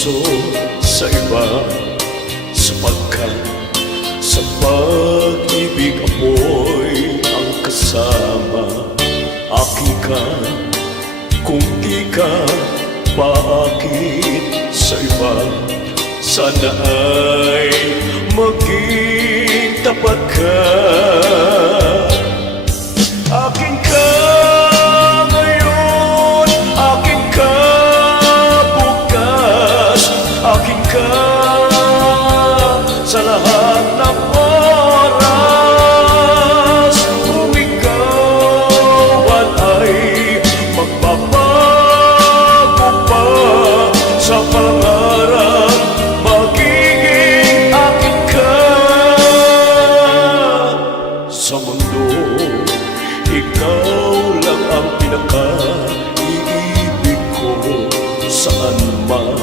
puso sa iba, sapagkat sa pag-ibig ako'y ang kasama. Akin ka, kung di ka, bakit sa iba? Sana ay maging tapat ka. Akin ka ngayon, akin ka bukas, akin ka sa lahat ng oras. Kung ikaw ay magbabago pa sa pangarap, magiging akin ka. Sa mundo, ikaw lang ang pinaka-iibig ko. Saan man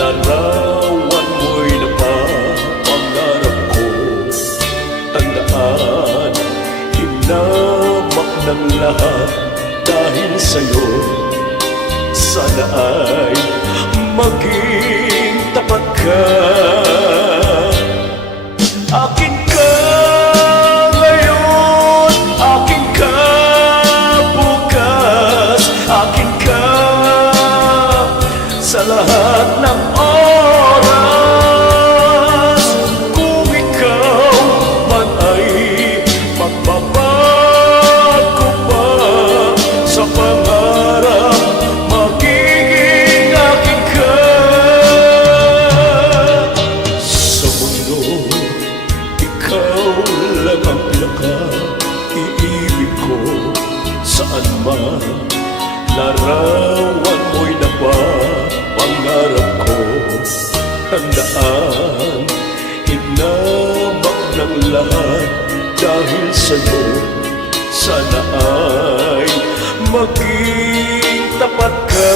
larawan mo'y napapangarap ko. Tandaan, hinamak ng lahat dahil sa'yo. Sana ay maging tapat ka. Akin ka ngayon, akin ka bukas, akin ka sa lahat ng oras. Kung ikaw man ay magbabago pa sa pangarap, magiging akin ka. Sa mundo, ikaw lang ang pinaka-iibig ko. Saan man larawan mo'y napapangarap ko. Tandaan, hinamak ng lahat dahil sa'yo. Sana ay maging tapat ka.